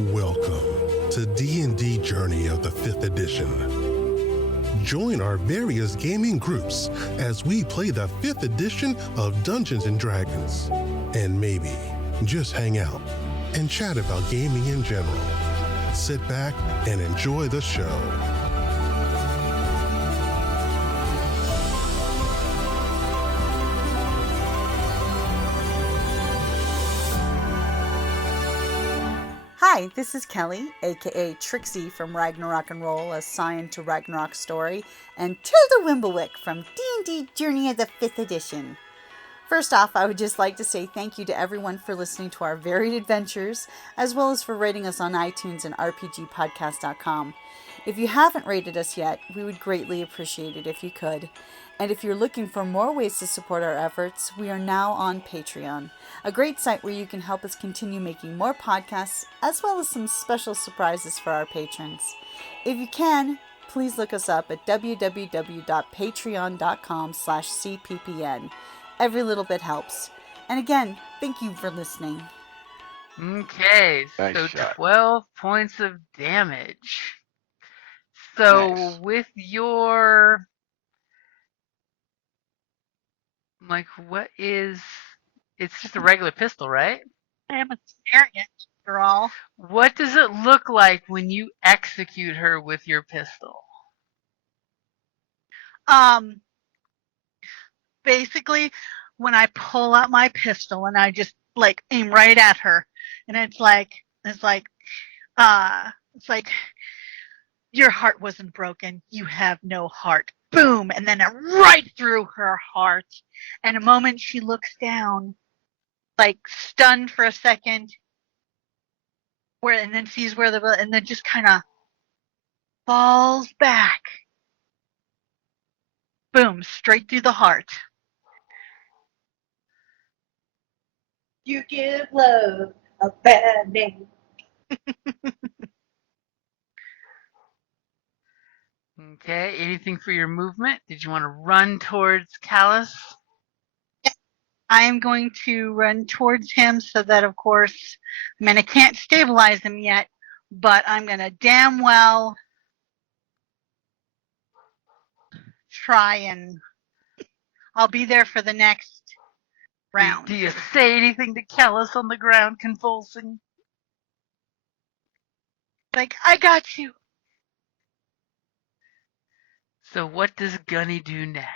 Welcome to D&D Journey of the 5th edition. Join our various gaming groups as we play the 5th edition of Dungeons & Dragons. And maybe just hang out and chat about gaming in general. Sit back and enjoy the show. Hi, this is Kelly, aka Trixie from Ragnarok and Roll, a Scion to Ragnarok story, and Tilda Wimblewick from D&D Journey of the 5th edition. First off, I would just like to say thank you to everyone for listening to our varied adventures, as well as for rating us on iTunes and rpgpodcast.com. If you haven't rated us yet, we would greatly appreciate it if you could. And if you're looking for more ways to support our efforts, we are now on Patreon, a great site where you can help us continue making more podcasts, as well as some special surprises for our patrons. If you can, please look us up at www.patreon.com/cppn. Every little bit helps. And again, thank you for listening. Okay, Nice so shot. 12 points of damage. So Nice. with your... Like, what is... It's just a regular pistol, right? I am staring at you all. What does it look like when you execute her with your pistol? Basically, when I pull out my pistol and I just like aim right at her, and it's like your heart wasn't broken. You have no heart. Boom, and then right through her heart. And a moment she looks down, like stunned for a second, and then sees and then just kind of falls back. Boom, straight through the heart. You give love a bad name. Okay, anything for your movement? Did you want to run towards Callus? I am going to run towards him so that, of course, I can't stabilize him yet, but I'm going to damn well try and I'll be there for the next round. Do you say anything to Callus on the ground, convulsing? Like, I got you. So what does Gunny do next?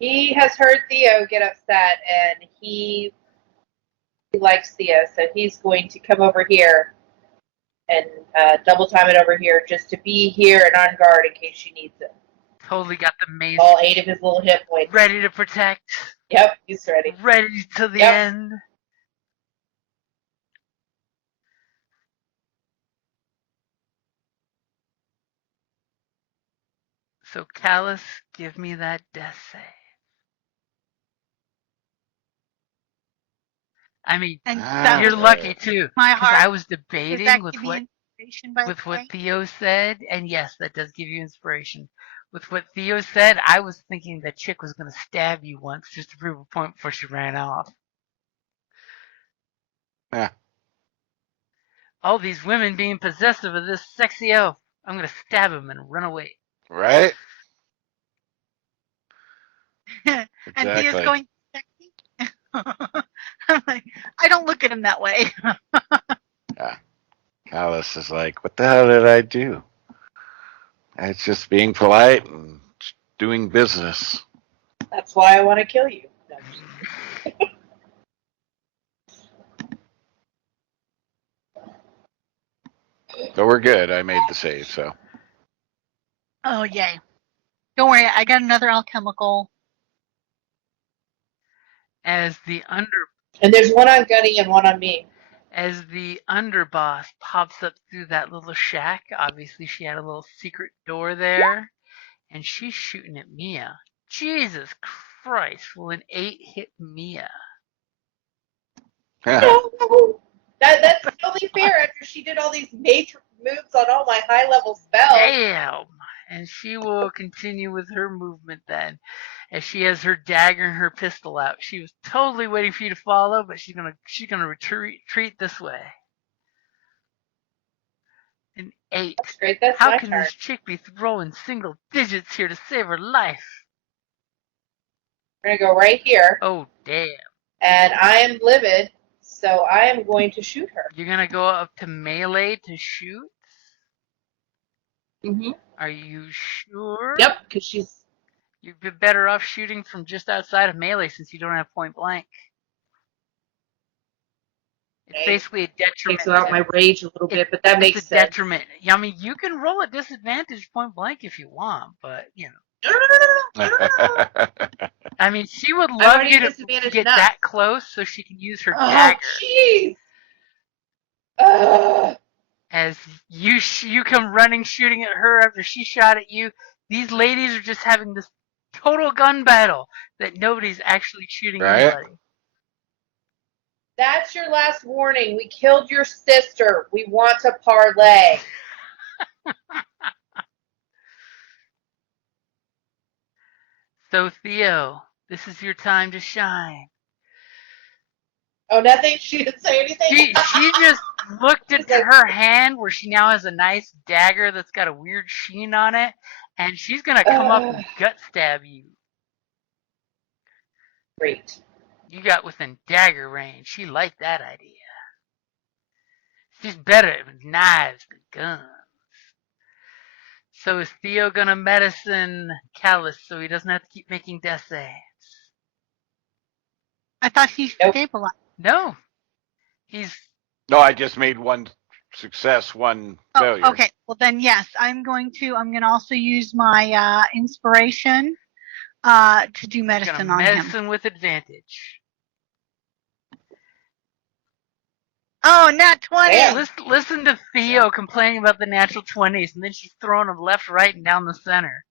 He has heard Theo get upset, and he likes Theo, so he's going to come over here and double time it over here just to be here and on guard in case she needs him. Totally got the mace. All 8 of his little hit points. Ready to protect. Yep, he's ready. Ready to the Yep. end. So Callus, give me that death save. I mean, And you're lucky too, my because heart. I was Does debating that with give me what inspiration, by the way? Theo said, and yes, that does give you inspiration. With what Theo said, I was thinking that chick was going to stab you once just to prove a point before she ran off. Yeah. All these women being possessive of this sexy elf. I'm going to stab him and run away. Right? And Exactly. Theo's going, sexy? I'm like, I don't look at him that way. Yeah. Alice is like, what the hell did I do? It's just being polite and doing business. That's why I want to kill you. No. But we're good. I made the save, so. Oh, yay. Don't worry, I got another alchemical. As the And there's one on Gunny and one on me. As the underboss pops up through that little shack, obviously she had a little secret door there, and she's shooting at Mia. Jesus Christ, will an 8 hit Mia? No! That's only fair after she did all these major moves on all my high-level spells. Damn! And she will continue with her movement then. as she has her dagger and her pistol out. She was totally waiting for you to follow, but she's gonna retreat this way. An 8. That's great. That's How my can turn. this chick be throwing single digits here to save her life? We're gonna go right here, Oh damn! and I am livid, so I am going to shoot her. You're gonna go up to melee to shoot? Mm-hmm. Are you sure? Yep, because she's. You'd be better off shooting from just outside of melee since you don't have point blank. It's Okay. basically a detriment. Takes out my rage a little bit, but that makes It's a sense. detriment. I mean, you can roll a disadvantage point blank if you want, but you know. No. I mean, she would I love already you have to disadvantage get enough. that close so she can use her Oh, dagger. jeez. Ugh. As you come running, shooting at her after she shot at you. These ladies are just having this total gun battle that nobody's actually shooting Right? anybody. That's your last warning. We killed your sister. We want to parlay. So Theo, this is your time to shine. Oh, nothing? She didn't say anything? She just looked at her hand where she now has a nice dagger that's got a weird sheen on it, and she's gonna come up and gut stab you. Great. You got within dagger range. She liked that idea. She's better at knives than guns. So is Theo gonna medicine Callus so he doesn't have to keep making death saves? I thought he's Nope. stabilized. No. He's No, I just made one success, one failure. Okay. Well then, yes, I'm going to also use my inspiration to do medicine gonna on him. medicine with advantage. Oh, nat 20! Damn. Listen to Theo complaining about the natural 20s, and then she's throwing them left, right, and down the center.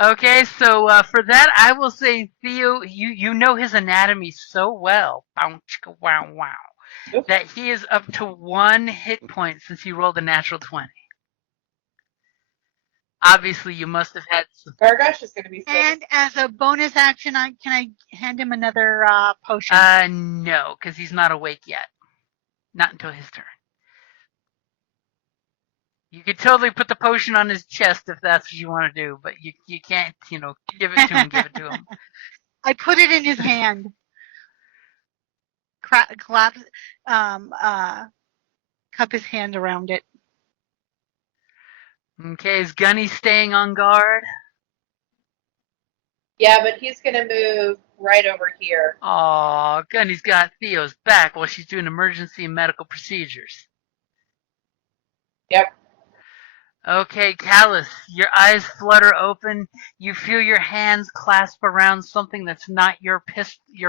Okay, so for that, I will say, Theo, you know his anatomy so well, bow, chicka, wow, wow, that he is up to 1 hit point since he rolled a natural 20. Obviously, you must have had some. Gargosh is going to be sick. And as a bonus action, can I hand him another potion? No, because he's not awake yet. Not until his turn. You could totally put the potion on his chest if that's what you want to do, but you can't, give it to him. I put it in his hand. Cup his hand around it. Okay, is Gunny staying on guard? Yeah, but he's going to move right over here. Aw, Gunny's got Theo's back while she's doing emergency and medical procedures. Yep. Okay, Callus, your eyes flutter open. You feel your hands clasp around something that's not your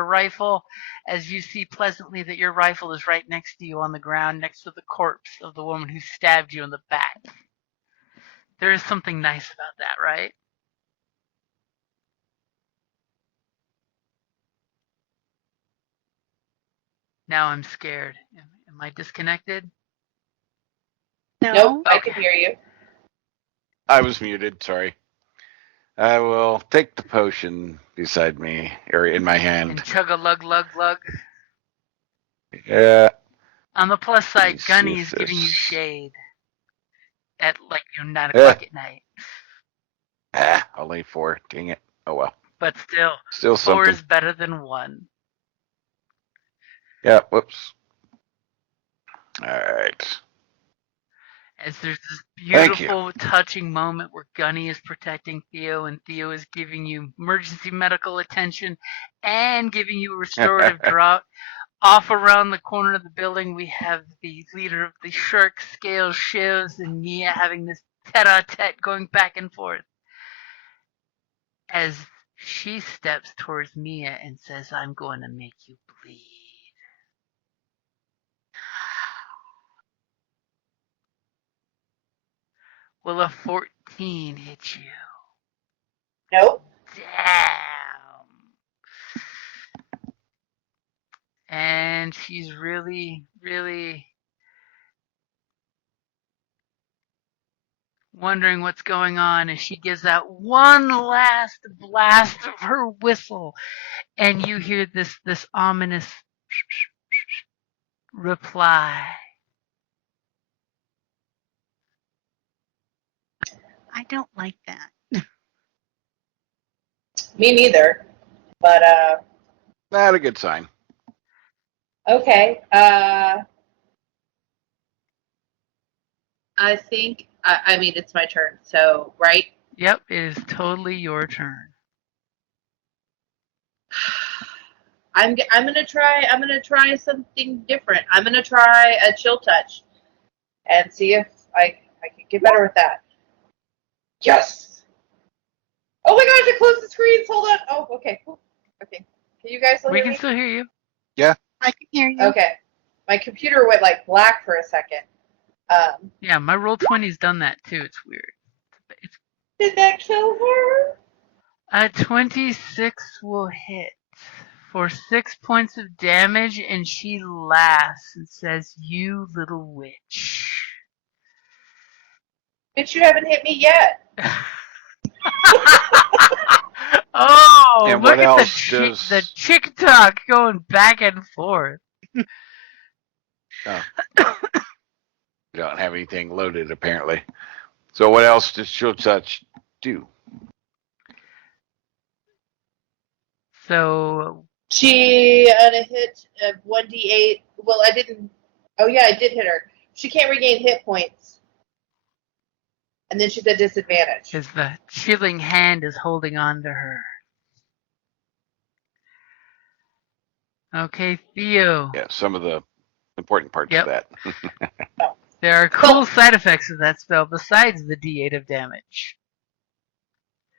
rifle, as you see pleasantly that your rifle is right next to you on the ground, next to the corpse of the woman who stabbed you in the back. There is something nice about that, right? Now I'm scared. Am I disconnected? No. Nope, I can hear you. I was muted, sorry. I will take the potion beside me, or in my hand. And chug a lug lug lug. Yeah. On the plus side, Let's Gunny is see if giving you this- shade at 9 o'clock at night. Only 4. Dang it. Oh well. But still, Still 4 something. is better than 1. Yeah, whoops. Alright. As there's this beautiful, touching moment where Gunny is protecting Theo and Theo is giving you emergency medical attention and giving you a restorative drop. Off around the corner of the building, we have the leader of the Shark Scale Shivs and Nia having this tete-a-tete going back and forth. As she steps towards Mia and says, I'm going to make you bleed. Will a 14 hit you? Nope. Damn. And she's really, really wondering what's going on, and she gives out one last blast of her whistle, and you hear this ominous reply. I don't like that. Me neither. But Not a good sign. okay. I think I mean it's my turn. So right. Yep, it is totally your turn. I'm gonna try something different. I'm gonna try a chill touch and see if I can get better with that. Yes. Oh my gosh! I closed the screens. Hold on. Oh, okay. Okay. Can you guys still We hear can me? still hear you. Yeah. I can hear you. Okay. My computer went like black for a second. Yeah, my Roll20's done that too. It's weird. It's, Did that kill her? a 26 will hit for 6 points of damage, and she laughs and says, "You little witch." Bitch, you haven't hit me yet. Oh, And look what at else the chick talk going back and forth. Oh. We don't have anything loaded apparently. So what else does Chill Touch do? So She on a hit of 1d8. Well, I didn't. Oh yeah, I did hit her. She can't regain hit points, and then she's at disadvantage. as the chilling hand is holding on to her. Okay, Theo. Yeah, some of the important parts Yep. of that. There are cool side effects of that spell besides the D8 of damage.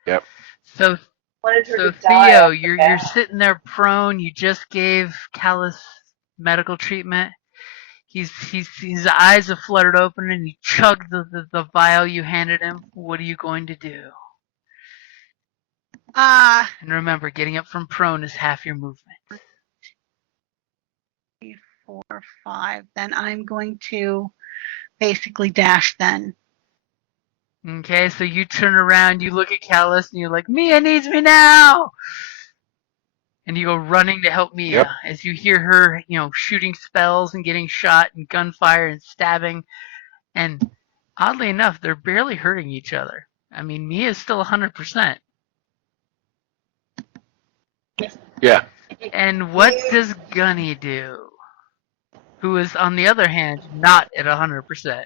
Yep. So Wanted her So to die Theo, off the you're bat. sitting there prone. You just gave Callus medical treatment. His eyes have fluttered open, and he chugged the vial you handed him. What are you going to do? And remember, getting up from prone is half your movement. 3, 4, 5. Then I'm going to basically dash then. Okay, so you turn around, you look at Callus, and you're like, "Mia needs me now!" And you go running to help Mia. Yep. As you hear her, shooting spells and getting shot and gunfire and stabbing. And oddly enough, they're barely hurting each other. I mean, Mia's still 100%. Yeah. And what does Gunny do? Who is, on the other hand, not at 100%.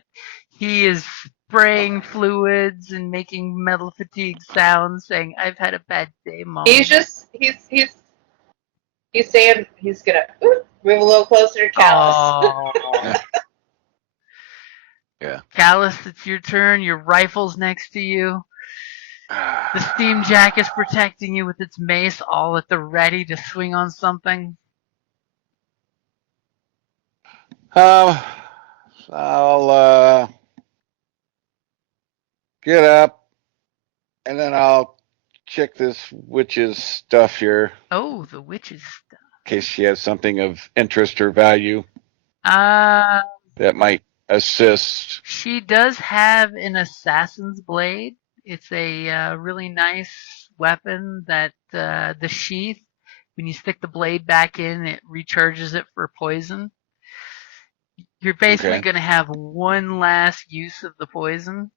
He is spraying fluids and making metal fatigue sounds, saying, "I've had a bad day, Mom." He's saying he's gonna move a little closer to Callus. Oh. Yeah. Callus, it's your turn. Your rifle's next to you. The steam jack is protecting you with its mace, all at the ready to swing on something. I'll get up and then I'll check this witch's stuff here Oh, the witch's stuff. in case she has something of interest or value Uh, that might assist. She does have an assassin's blade. It's a really nice weapon that the sheath, when you stick the blade back in, it recharges it for poison. You're basically Okay. going to have one last use of the poison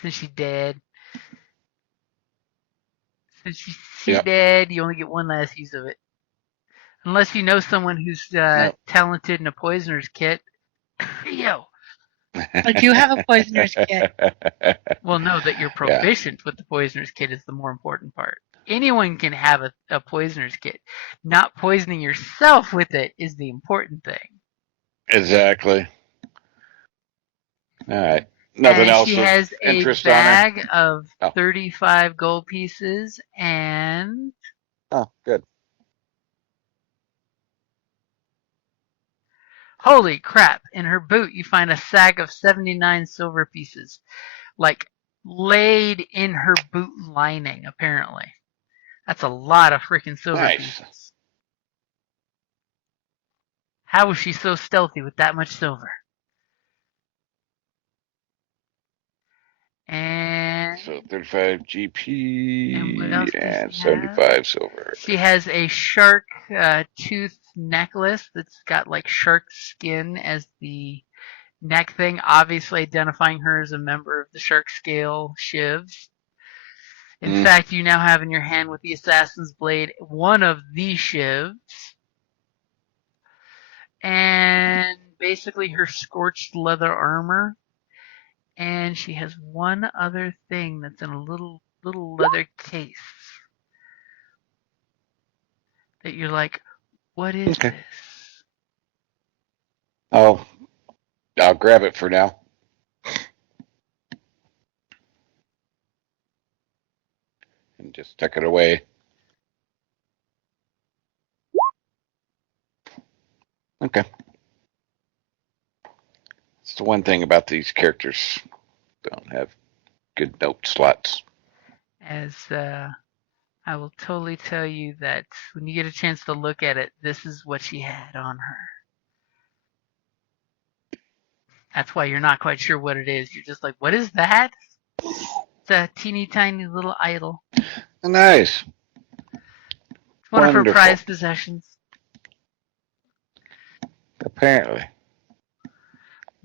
since she's dead. Since she's Yep. dead, you only get one last use of it. Unless you know someone who's Nope. talented in a poisoner's kit. Yo. I do have a poisoner's kit. Well, know that you're proficient with the poisoner's kit is the more important part. Anyone can have a poisoner's kit. Not poisoning yourself with it is the important thing. Exactly. All right. Nothing And else she of has a interest on her? bag of Oh. 35 gold pieces and Oh, good. holy crap, in her boot you find a sack of 79 silver pieces. Like laid in her boot lining, apparently. That's a lot of freaking silver Nice. pieces. How was she so stealthy with that much silver? And So 35 And what else GP does and she have? 75 silver. she has a shark tooth necklace that's got like shark skin as the neck thing, obviously identifying her as a member of the shark scale shivs. In fact, you now have in your hand with the assassin's blade one of the shivs. And basically her scorched leather armor. And she has one other thing that's in a little leather case. That you're like, what is Okay. this? I'll grab it for now. And just tuck it away. Okay. It's the one thing about these characters. Don't have good note slots. As I will totally tell you that when you get a chance to look at it, this is what she had on her. That's why you're not quite sure what it is. You're just like, what is that? It's a teeny tiny little idol. Nice. It's one of her Wonderful. prized possessions. Apparently.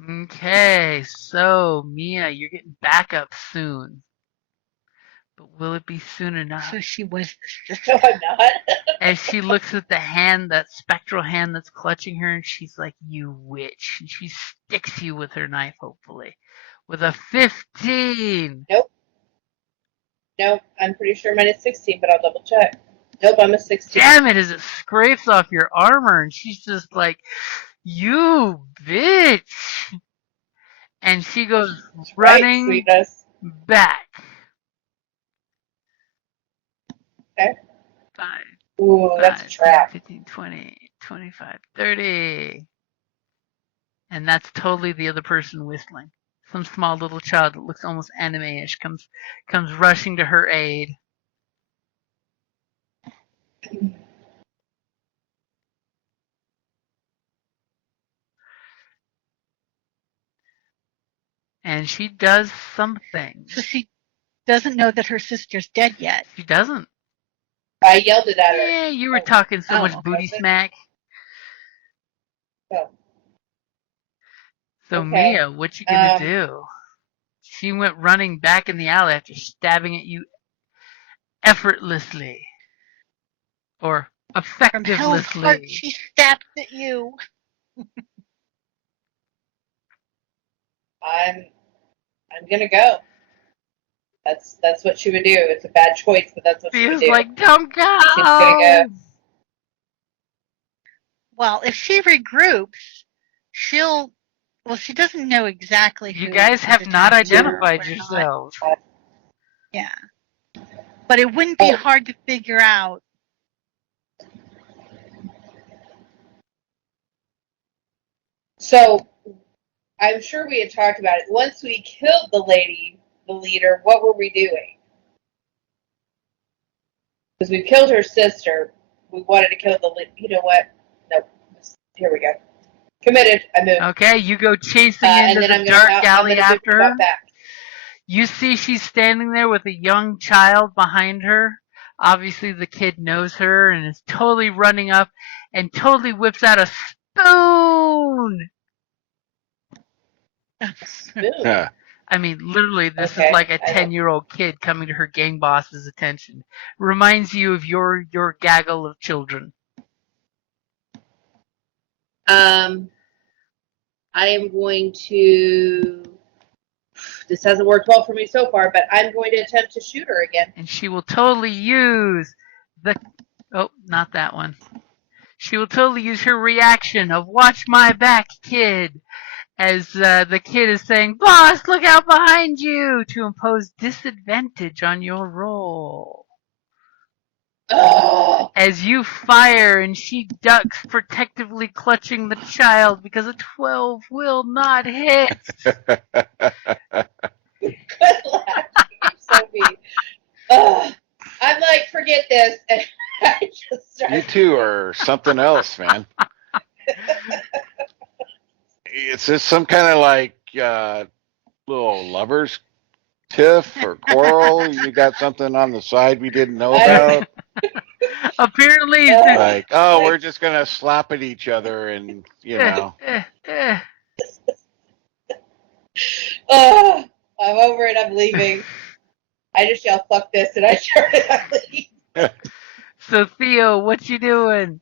Okay, so Mia, you're getting back up soon. But will it be soon enough? So she was the No, sister. I'm not. As she looks at the hand, that spectral hand that's clutching her, and she's like, you witch. And she sticks you with her knife, hopefully. With a 15. Nope, I'm pretty sure mine is 16, but I'll double check. Nope, I'm a 16. Damn it, as it scrapes off your armor, and she's just like, you bitch. And she goes Right, running sweetness. back. Okay. 5, Ooh, that's a 5, trap. 15, 20, 25, 30. And that's totally the other person whistling. Some small little child that looks almost anime-ish comes rushing to her aid. And she does something. So she doesn't know that her sister's dead yet. She doesn't. I yelled it at her. Yeah, you were Oh. talking so Oh, much okay. booty smack. Oh. So Okay. Mia, what you gonna do? She went running back in the alley after stabbing at you effortlessly. Or From hell's heart, effectively. she stabs at you. I'm gonna go. That's what she would do. It's a bad choice, but that's what she would Feels do. like, don't go! She's gonna go. Well, if she regroups, she'll. Well, she doesn't know exactly who. You guys have is not attacking her identified or not. yourselves. Yeah. But it wouldn't be hard to figure out. So, I'm sure we had talked about it. Once we killed the lady, the leader, what were we doing? Because we killed her sister. We wanted to kill the leader. You know what? Nope. Here we go. Committed. I moved. Okay, you go chasing And into then the dark I'm alley gonna after move her. back. You see she's standing there with a young child behind her. Obviously the kid knows her and is totally running up and totally whips out a spoon. Spoon. Huh. I mean, literally, this Okay, is like a I don't- 10-year-old kid coming to her gang boss's attention. Reminds you of your gaggle of children. I am going to. This hasn't worked well for me so far, but I'm going to attempt to shoot her again. And she will totally use the... Oh, not that one. She will totally use her reaction of watch my back, kid, as the kid is saying, boss, look out behind you, to impose disadvantage on your roll. Oh, As you fire and she ducks, protectively clutching the child because a 12 will not hit. good luck. You're so mean. Oh, I'm like, forget this. And I just start. You two are something else, man. It's just some kind of like little lovers Tiff or Coral, you got something on the side we didn't know I- about? Apparently, Like, oh, we're just gonna slap at each other and I'm over it. I'm leaving. I just yell, fuck this, and I turn it and leave. So Theo, what you doing?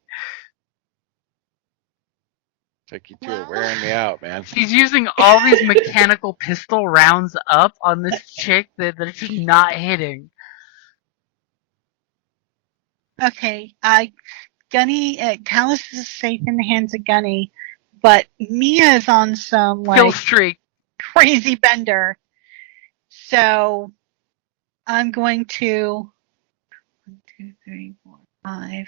Took you two are wearing me out, man. She's using all these mechanical pistol rounds up on this chick that they're just not hitting. Okay, Gunny, Callus is safe in the hands of Gunny, but Mia is on some Kill like streak. crazy bender. So I'm going to 1, 2, 3, 4, 5.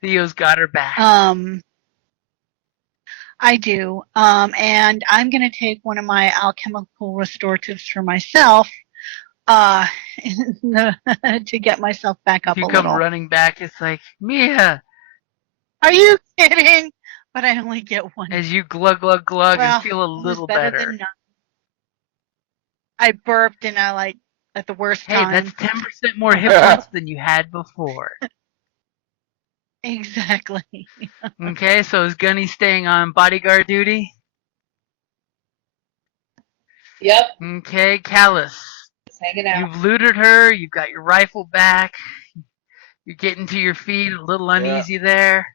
Theo's got her back. I do. And I'm going to take one of my alchemical restoratives for myself to get myself back up If you a come little. running back, it's like, Mia, Are you kidding? But I only get one. as you glug, glug, glug Well, and feel a it was little better better. than none. I burped and I like at the worst Hey, time. that's 10% more hit points than you had before. Exactly. Okay, so is Gunny staying on bodyguard duty? Yep, Okay, Callus, just hanging out. you've looted her, you've got your rifle back, you're getting to your feet, a little uneasy there.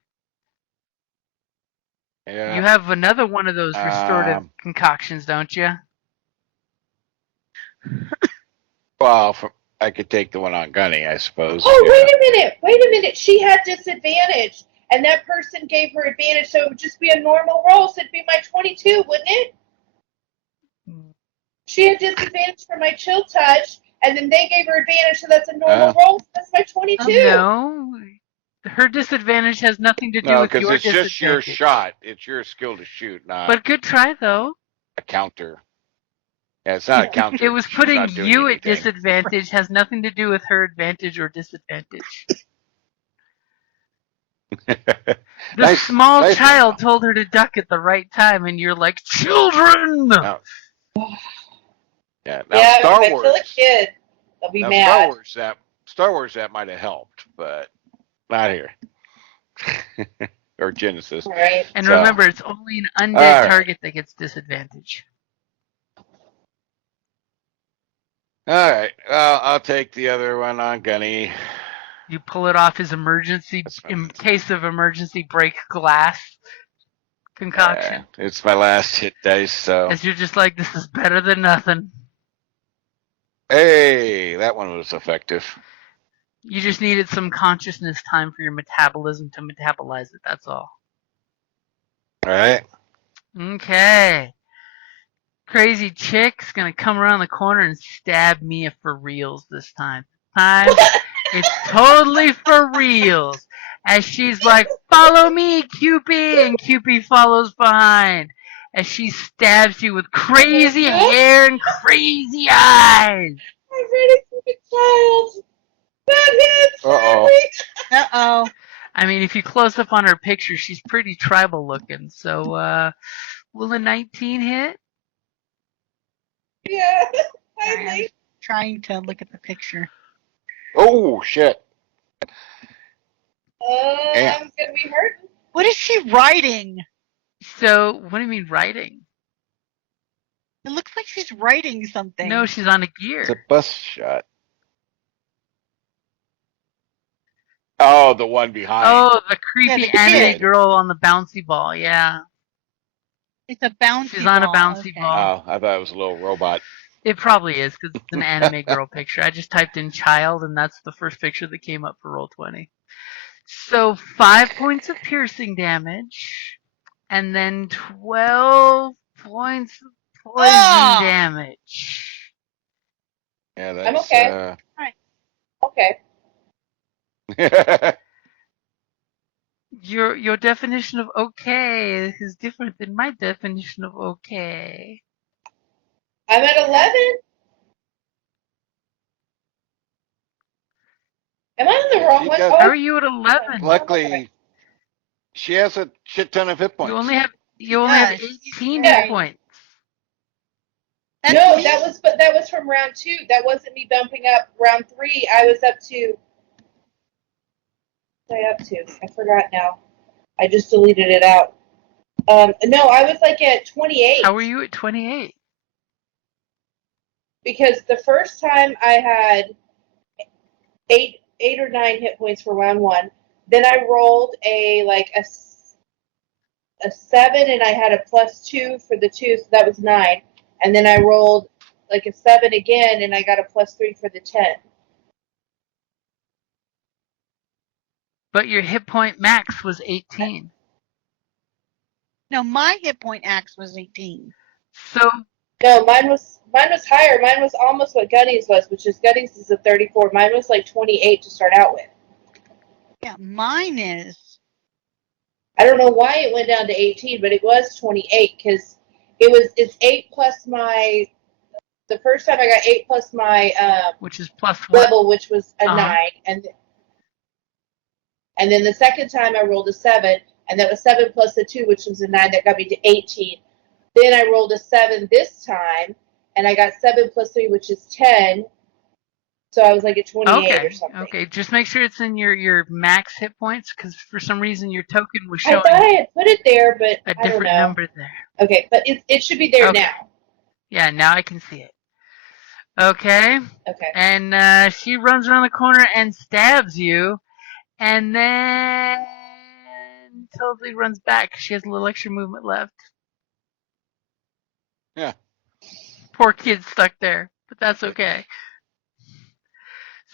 Yeah. You have another one of those restorative concoctions, don't you? Well, I could take the one on Gunny, I suppose. Oh, yeah. wait a minute. She had disadvantage, and that person gave her advantage, so it would just be a normal roll, so it'd be my 22, wouldn't it? She had disadvantage for my chill touch, and then they gave her advantage, so that's a normal roll, so that's my 22. No. Her disadvantage has nothing to do No, with your because it's disadvantage. just your shot. It's your skill to shoot, not But good try, though. a counter. Yeah, it's not a counter. It was She's putting not doing you at anything. disadvantage, has nothing to do with her advantage or disadvantage. The Nice- small nice child told her to duck at the right time, and you're like, children! No. Yeah, now Yeah, Star if I Wars. kill a kid, they'll be Now mad. Star Wars that might have helped, but not here. Or Genesis. All right. And So- remember, it's only an undead All right. target that gets disadvantage. All right. Well, I'll take the other one on Gunny. You pull it off his emergency, That's fine. in case of emergency, break glass concoction. It's my last hit dice, so. As you're just like, this is better than nothing. Hey, that one was effective. You just needed some consciousness time for your metabolism to metabolize it, that's all. All right. Okay. Crazy chick's gonna come around the corner and stab Mia for reals this time. It's totally for reals. As she's like, follow me, Cupid, and Cupid follows behind. As she stabs you with crazy hair and crazy eyes. I'm ready for the child. That hits. Uh-oh. Uh-oh. I mean, if you close up on her picture, she's pretty tribal looking. So, will a 19 hit? Yeah. I'm trying to look at the picture. Oh, shit. I'm gonna be hurting. What is she writing? So, what do you mean writing? It looks like she's writing something. No, she's on a gear. It's a bus shot. Oh, the one behind. Oh, the creepy Yeah, the anime kid. girl on the bouncy ball, yeah. It's a bouncy She's on a ball. bouncy Okay. ball. Oh, I thought it was a little robot. It probably is, because it's an anime girl picture. I just typed in child, and that's the first picture that came up for Roll20. So, 5 points of piercing damage, and then 12 points of poison damage. Yeah, that's. I'm okay. Okay. Your definition of okay is different than my definition of okay. I'm at 11. Am I on the wrong You one? got- Oh, How are you at 11? Luckily, She has a shit ton of hit points. You only have Yes, 18 yeah. hit points. That's No, me. that was from round 2. That wasn't me bumping up. Round 3, I was up to. What was I up to? I forgot now. I just deleted it out. No, I was like at 28. How were you at 28? Because the first time I had 8 or 9 hit points for round 1. Then I rolled a 7 and I had a +2 for the 2, so that was 9. And then I rolled like a 7 again and I got a +3 for the 10. But your hit point max was 18. No, my hit point axe was 18. So No, mine was higher. Mine was almost what Gunny's was, which is Gunny's is a 34. Mine was like 28 to start out with. Yeah, mine is. I don't know why it went down to 18, but it was 28 because it's 8 plus my. The first time I got 8 plus my which is +1. level, which was a Uh-huh. 9, and then the second time I rolled a 7, and that was 7 plus the 2, which was a 9. That got me to 18. Then I rolled a 7 this time, and I got 7 plus 3, which is 10. So I was like at 28 or something. Okay. Just make sure it's in your max hit points, because for some reason your token was I showing thought I had put it there, but a I don't different know. number there. Okay, but it should be there Okay. now. Yeah, now I can see it. Okay. Okay. And she runs around the corner and stabs you, and then totally runs back. She has a little extra movement left. Yeah. Poor kid stuck there, but that's okay.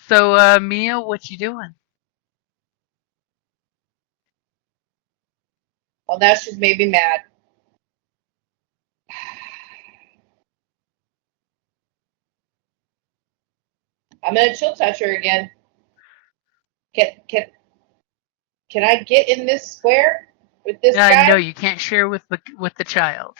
So, Mia, what you doing? Well, now she's made me mad. I'm gonna chill touch her again. Can I get in this square with this guy? No, you can't share with the child.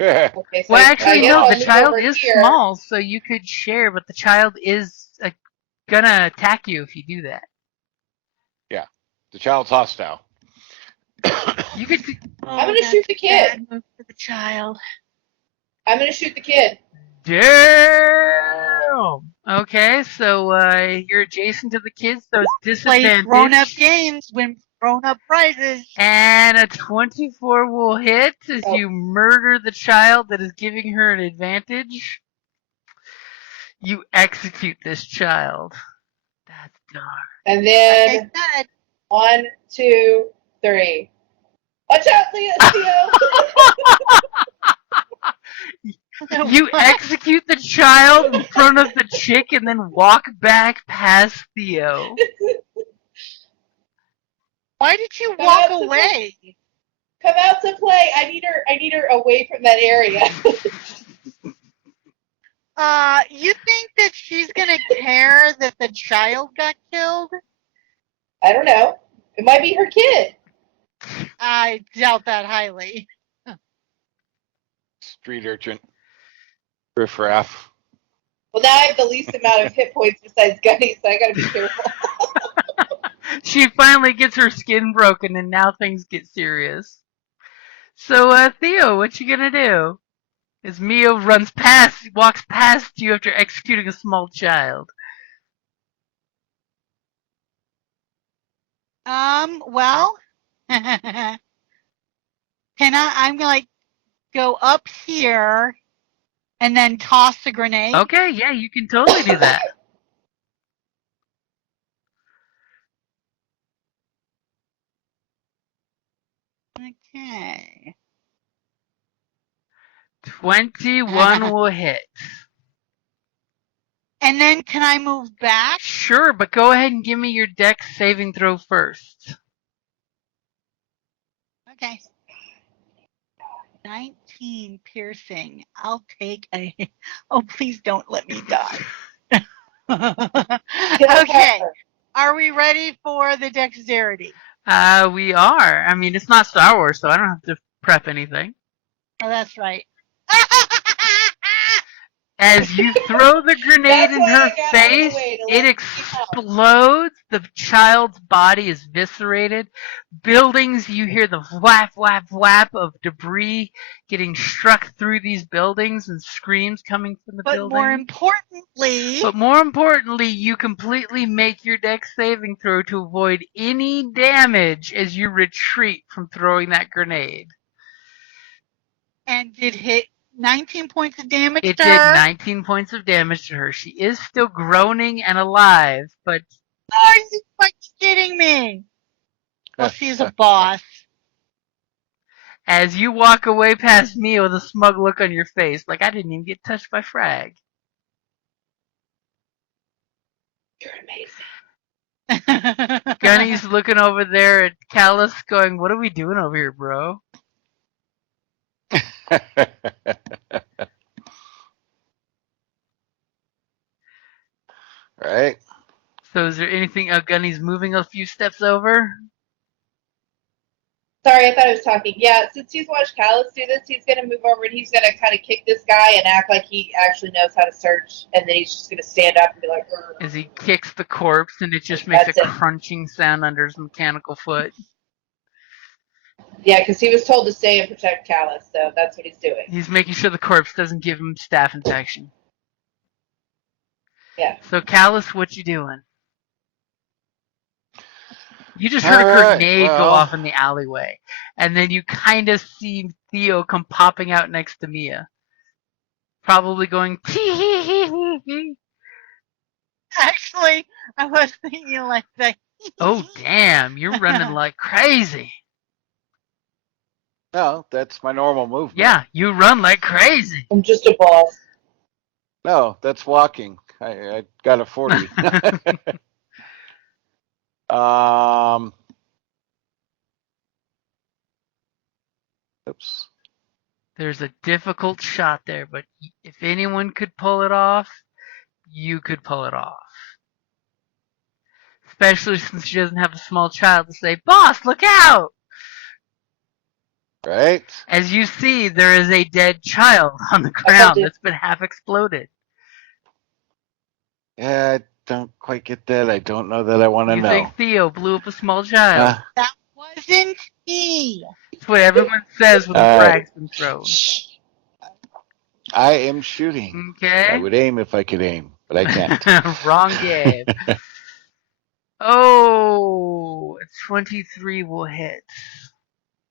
Okay, so Well, I actually, guess no. I'll The move child over is here. small, so you could share, but the child is gonna attack you if you do that. Yeah. The child's hostile. You could. I'm gonna shoot the kid. Bad move for the child. I'm gonna shoot the kid. Damn. Okay, so you're adjacent to the kids, so it's Play disadvantage. grown-up games, win grown-up prizes. And a 24 will hit as Oh. you murder the child that is giving her an advantage. You execute this child. That's dark. And then Like I said, 1, 2, 3. Watch out, Theo! You execute the child in front of the chick and then walk back past Theo. why did you walk away? Come out to play. I need her away from that area. You think that she's gonna care that the child got killed? I don't know. It might be her kid. I doubt that highly. Street urchin. Riffraff. Well, now I have the least amount of hit points besides Gunny, so I gotta be careful. She finally gets her skin broken and now things get serious. So, Theo, what you gonna do? As Mio walks past you after executing a small child. Well, can I'm like go up here and then toss a grenade? Okay, yeah, you can totally do that. Okay. 21 will hit. And then can I move back? Sure, but go ahead and give me your dex saving throw first. Okay. 19 piercing. I'll take a. Oh, please don't let me die. Okay. Are we ready for the dexterity? We are. I mean, it's not Star Wars, so I don't have to prep anything. Oh, that's right. As you throw the grenade That's in why her I got out of the face, way to it let you out. explodes. The child's body is viscerated. Buildings, you hear the whap, whap, whap of debris getting struck through these buildings and screams coming from the But building. more importantly, you completely make your dex saving throw to avoid any damage as you retreat from throwing that grenade. and did hit 19 points of damage It to did her. 19 points of damage to her. She is still groaning and alive, but Are you fucking kidding me? Well, she's a boss. as you walk away past me with a smug look on your face, like I didn't even get touched by frag. You're amazing. Gunny's looking over there at Callus going, what are we doing over here, bro? Right? So is there anything Gunny's moving a few steps over? Sorry, I thought I was talking. Yeah, since he's watched Callus do this, he's going to move over and he's going to kind of kick this guy and act like he actually knows how to search. And then he's just going to stand up and be like, "Grr." As he kicks the corpse and it just makes That's a it. crunching sound under his mechanical foot. Yeah, because he was told to stay and protect Callus, so that's what he's doing. He's making sure the corpse doesn't give him staph infection. Yeah. So Callus, what you doing? You just heard a Alright, grenade go well. off in the alleyway, and then you kind of see Theo come popping out next to Mia. Probably going, tee hee hee hee hee. Actually, I was thinking like that. Oh, damn, you're running like crazy. No, that's my normal movement. Yeah, you run like crazy. I'm just a boss. No, that's walking. I got a 40. Oops. There's a difficult shot there, but if anyone could pull it off, you could pull it off. Especially since she doesn't have a small child to say, boss, look out! Right? As you see, there is a dead child on the ground that's been half exploded. Yeah, I don't quite get that. I don't know that I want to You know. think Theo blew up a small child. That wasn't me. That's what everyone says when the frag's been thrown. I am shooting. Okay. I would aim if I could aim, but I can't. Wrong game. Oh, 23 will hit.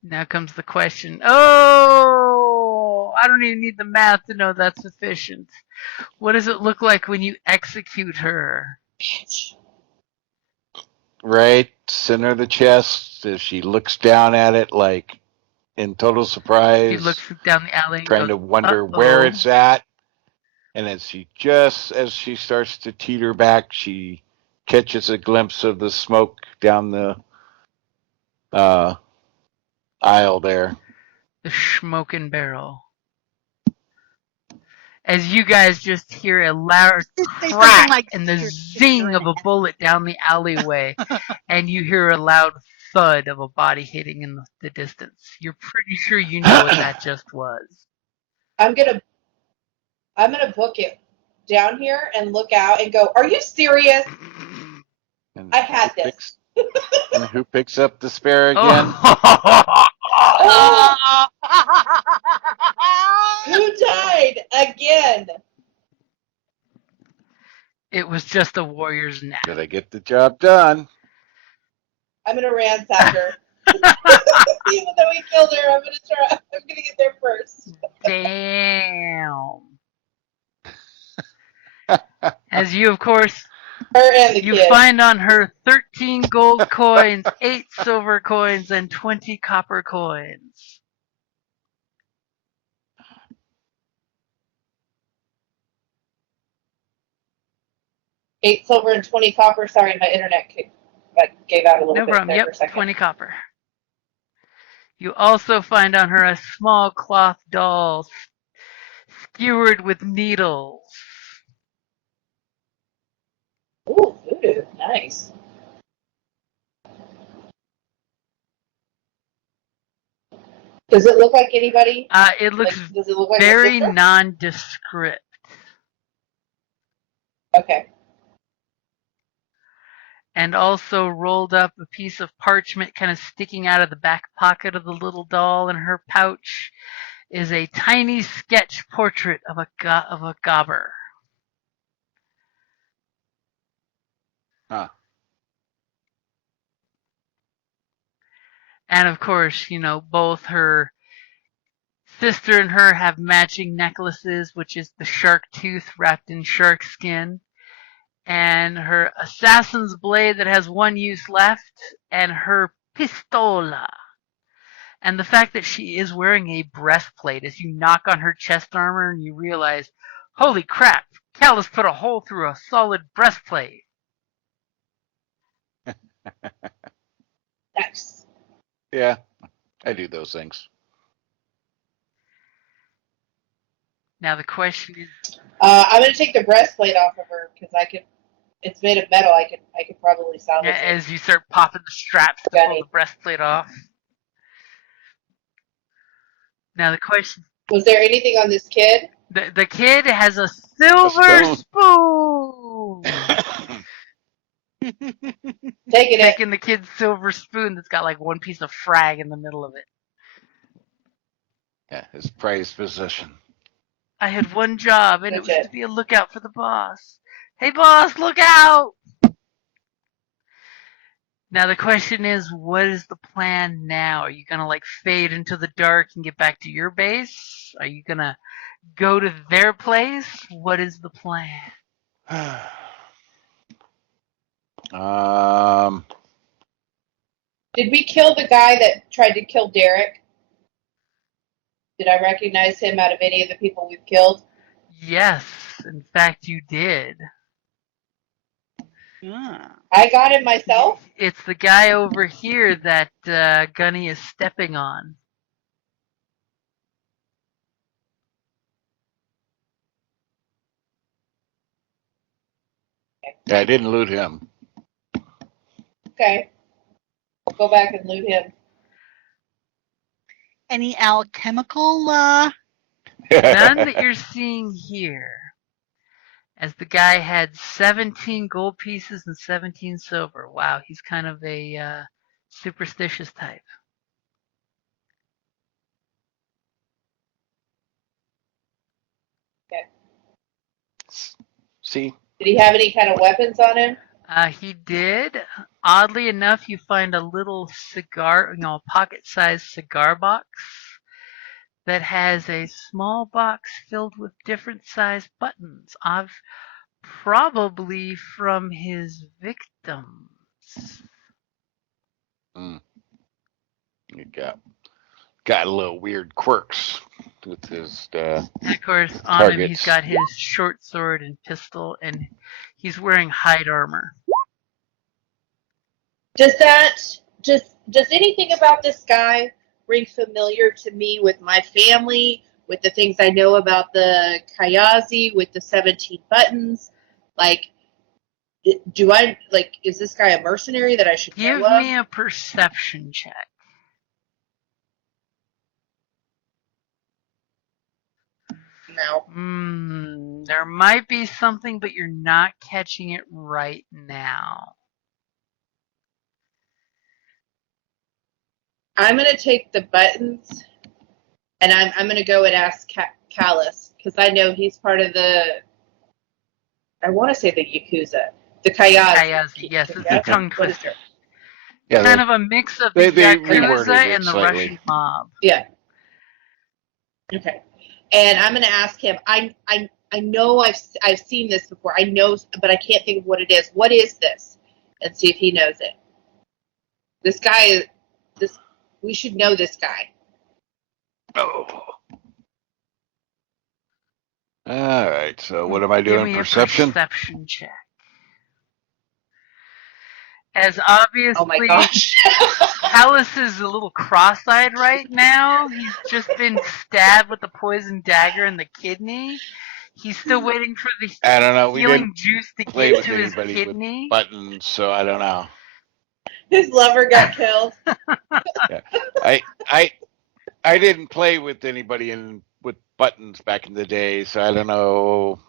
Now comes the question. Oh, I don't even need the math to know that's sufficient. What does it look like when you execute her? Right, center of the chest, as she looks down at it like in total surprise. She looks down the alley and trying goes, to wonder uh-oh. where it's at. And as she starts to teeter back, she catches a glimpse of the smoke down the aisle there. The smoking barrel. As you guys just hear a loud crack like and the zing of a bullet down the alleyway, and you hear a loud thud of a body hitting in the distance. You're pretty sure you know what that just was. I'm gonna book it down here and look out and go, are you serious? And I had this. And who picks up the spare again? Oh. Who died again? It was just a warrior's nap. Did I get the job done? I'm gonna ransack her. Even though we killed her, I'm gonna get there first. Damn. As you, of course, Her and the you kid. find on her 13 gold coins, 8 silver coins, and 20 copper coins. $8 silver and 20 copper. Sorry, my internet gave out a little No bit problem. there for a Yep, second. 20 copper. You also find on her a small cloth doll skewered with needles. Ooh, voodoo. Nice. Does it look like anybody? It looks Does it look like very my sister? nondescript. Okay. And also rolled up a piece of parchment kind of sticking out of the back pocket of the little doll in her pouch is a tiny sketch portrait of a gobber. Huh. And of course, both her sister and her have matching necklaces, which is the shark tooth wrapped in shark skin, and her assassin's blade that has one use left, and her pistola. And the fact that she is wearing a breastplate as you knock on her chest armor and you realize, holy crap, Callus put a hole through a solid breastplate. Nice. Yeah, I do those things. Now the question is, I'm gonna take the breastplate off of her because I could. It's made of metal. I could probably salvage it. as you start popping the straps to pull the breastplate off. Now the question, Was there anything on this kid? the kid has a silver spoon. Taking the kid's silver spoon that's got like one piece of frag in the middle of it. Yeah, his prized possession. I had one job, and it was to be a lookout for the boss. Hey, boss, look out! Now the question is, what is the plan now? Are you gonna like fade into the dark and get back to your base? Are you gonna go to their place? What is the plan? Did we kill the guy that tried to kill Derek? Did I recognize him out of any of the people we've killed? Yes, in fact you did. I got him myself? It's the guy over here that Gunny is stepping on. Yeah, I didn't loot him. Okay. I'll go back and loot him. Any alchemical? None that you're seeing here. As the guy had 17 gold pieces and 17 silver. Wow, he's kind of a superstitious type. Okay. See? Did he have any kind of weapons on him? He did. Oddly enough, you find a little cigar, pocket-sized cigar box that has a small box filled with different sized buttons. Probably from his victims. You got a little weird quirks with his And of course, on targets. him he's got his short sword and pistol, and he's wearing hide armor. Does anything about this guy ring familiar to me with my family, with the things I know about the Kayazi, with the 17 buttons? Like, is this guy a mercenary that I should Give know of? me a perception check. No. There might be something, but you're not catching it right now. I'm going to take the buttons, and I'm going to go and ask Callus, because I know he's part of I want to say the Yakuza. The Kayazi. Yes, it's a tongue twister. Yeah, kind of a mix of the Yakuza and the Russian mob. Yeah. Okay. And I'm going to ask him. I know I've seen this before. I know, but I can't think of what it is. What is this? And see if he knows it. This guy is we should know this guy. Oh. All right. So what am I doing? Give me Perception? A perception check. As obviously, oh my gosh. Callus is a little cross-eyed right now. He's just been stabbed with a poison dagger in the kidney. He's still waiting for the healing juice to get to his kidney. With buttons, so I don't know. His lover got killed. Yeah. I didn't play with anybody with buttons back in the day, so I don't know.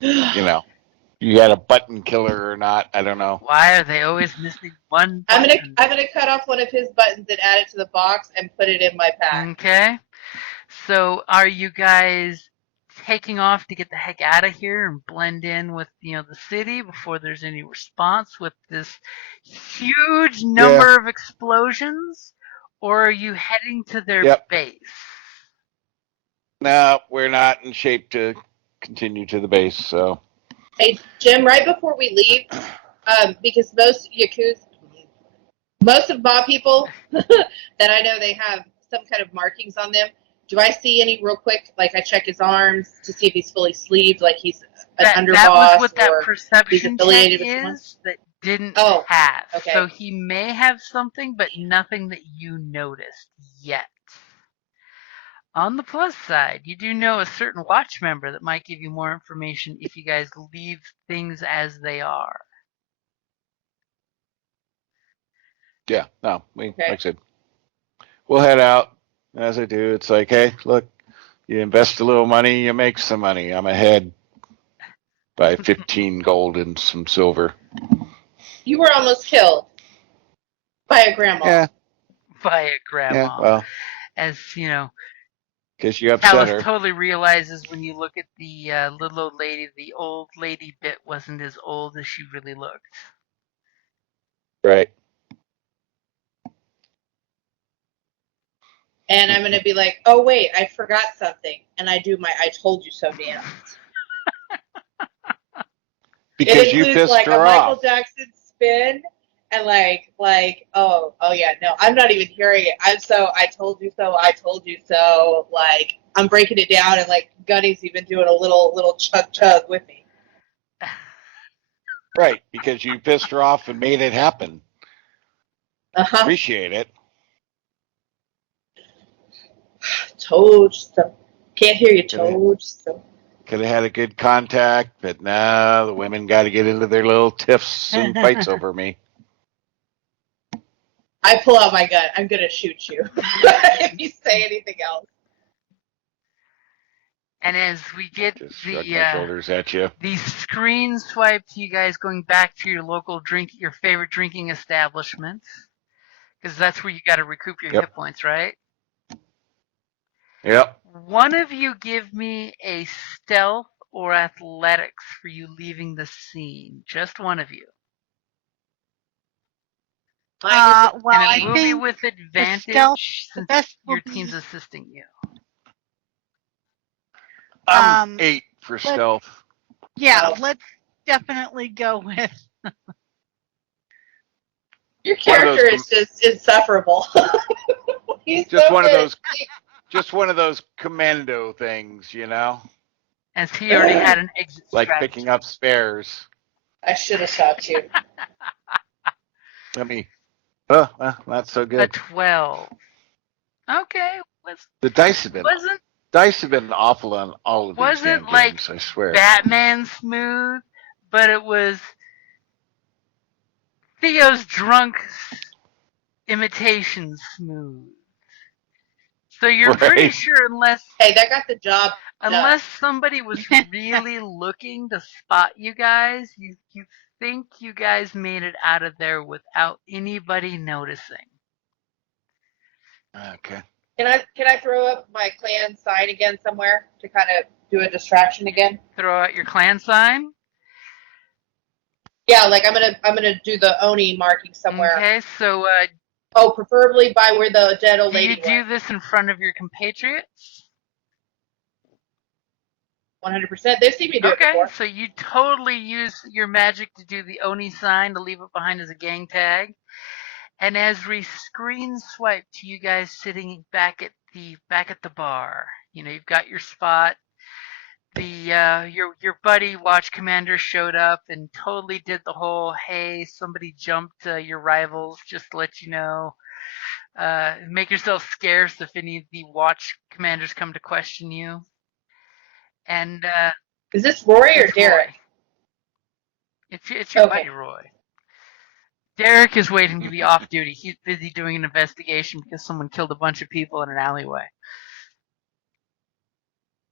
You you had a button killer or not. I don't know. Why are they always missing one I'm button? gonna cut off one of his buttons and add it to the box and put it in my pack. Okay. So are you guys taking off to get the heck out of here and blend in with, the city before there's any response with this huge number of explosions? Or are you heading to their Yep. base? No, we're not in shape to continue to the base, so. Hey, Jim, right before we leave, because most of mob people that I know, they have some kind of markings on them. Do I see any real quick? Like I check his arms to see if he's fully sleeved, like he's an underboss, that was what that or perception he's affiliated check with someone? is that didn't Oh, pass. okay. So he may have something, but nothing that you noticed yet. On the plus side, you do know a certain watch member that might give you more information if you guys leave things as they are. Yeah, no, Okay. like I said, we'll head out. As I do, it's like, hey, look, you invest a little money, you make some money. I'm ahead by 15 gold and some silver. You were almost killed by a grandma. Yeah. By a grandma. Yeah, well. As, Because you upset her. Alice totally realizes when you look at the little old lady, the old lady bit wasn't as old as she really looked. Right. And I'm going to be like, oh, wait, I forgot something. And I do my I told you so dance. Because it you includes pissed like her a Michael off. Jackson spin and oh yeah, no, I'm not even hearing it. I told you so, I told you so. Like I'm breaking it down, and like Gunny's even doing a little chug with me. Right, because you pissed her off and made it happen. Appreciate it. Told you so. Can't hear you. Told you so. Could have had a good contact, but now the women got to get into their little tiffs and fights over me. I pull out my gun. I'm gonna shoot you if you say anything else. And as we get Just shrug my shoulders at you. The screen swipe to you guys going back to your local your favorite drinking establishment, because that's where you got to recoup your hit points, right? Yep. One of you give me a stealth or athletics for you leaving the scene. Just one of you. Well, and I it will think be with advantage since your team's assisting you. 8 for stealth. Yeah, let's definitely go with. Your character is just insufferable. He's just so one good. of those. Just one of those commando things, As he already had an exit like strategy. picking up spares. I should have shot you. Not so good. A 12. Okay. The dice have been awful on all of these damn games, I swear. Batman smooth, but it was Theo's drunk imitation smooth. So you're pretty sure unless that got the job unless somebody was really looking to spot you guys, you think you guys made it out of there without anybody noticing. Okay. Can I throw up my clan sign again somewhere to kind of do a distraction again? Throw out your clan sign? Yeah, like I'm gonna do the Oni marking somewhere. Okay, so preferably by where the dead old lady do you do this in front of your compatriots? 100%. They've seen me do it before. So you totally use your magic to do the Oni sign to leave it behind as a gang tag. And as we screen swipe to you guys sitting back at the bar, you've got your spot. Your buddy watch commander showed up and totally did the whole, hey, somebody jumped your rivals, just to let you know. Make yourself scarce if any of the watch commanders come to question you. And is this Roy or Derek? Roy. It's your buddy Roy. Derek is waiting to be off duty. He's busy doing an investigation because someone killed a bunch of people in an alleyway.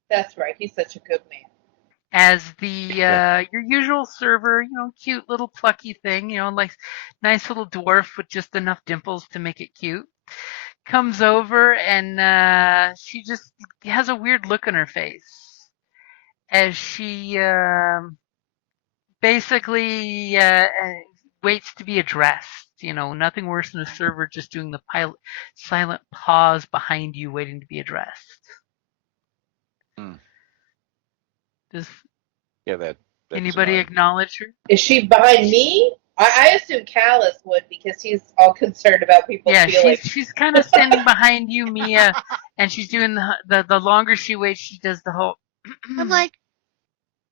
That's right. He's such a good man. as the your usual server, cute little plucky thing, like nice little dwarf with just enough dimples to make it cute, comes over and she just has a weird look on her face as she basically waits to be addressed. Nothing worse than a server just doing the silent pause behind you waiting to be addressed. Hmm. Does Yeah, that's anybody annoying. acknowledge her? Is she behind me? I assume Callus would because he's all concerned about people's Yeah, feelings. she's kind of standing behind you, Mia, and she's doing the longer she waits, she does the whole. I'm like,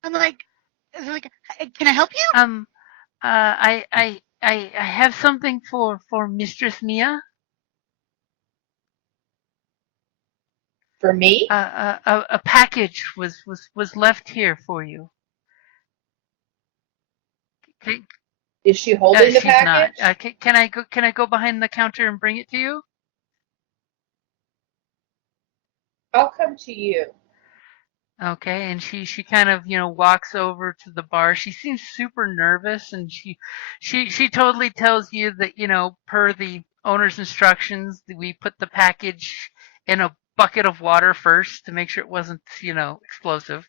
can I help you? I have something for Mistress Mia. For me? A package was left here for you. Can, Is she holding the she's not. package? Can I go behind the counter and bring it to you? I'll come to you. Okay, and she kind of walks over to the bar. She seems super nervous, and she totally tells you that per the owner's instructions, we put the package in a bucket of water first to make sure it wasn't explosive.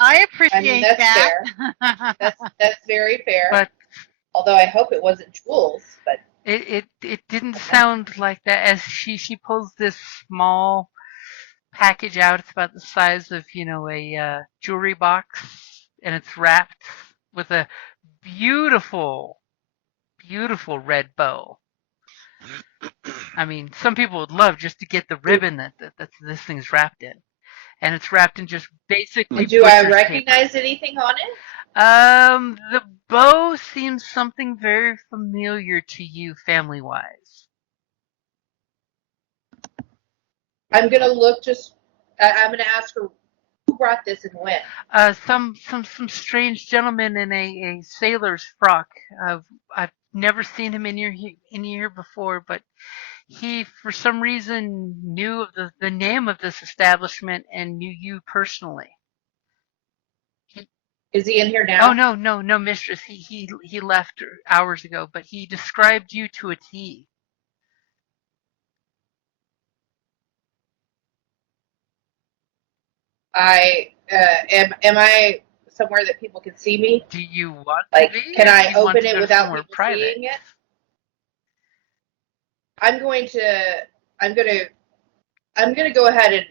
I appreciate I mean, that's that. fair. That's very fair. But although I hope it wasn't jewels, but it didn't sound like that as she pulls this small package out. It's about the size of a jewelry box, and it's wrapped with a beautiful red bow. I mean, some people would love just to get the ribbon that this thing's wrapped in, and it's wrapped in just basically. do I butcher's recognize paper. anything on it? The bow seems something very familiar to you, family-wise. I'm gonna look. I'm gonna ask her who brought this and when. Some strange gentleman in a sailor's frock. I've never seen him in here before, but he for some reason knew of the name of this establishment and knew you personally. Is he in here now? Oh no, mistress. He left hours ago, but he described you to a T. Am I somewhere that people can see me? Do you want Like, to be? can or I do you want open to it go without somewhere people private? seeing it? I'm gonna go ahead and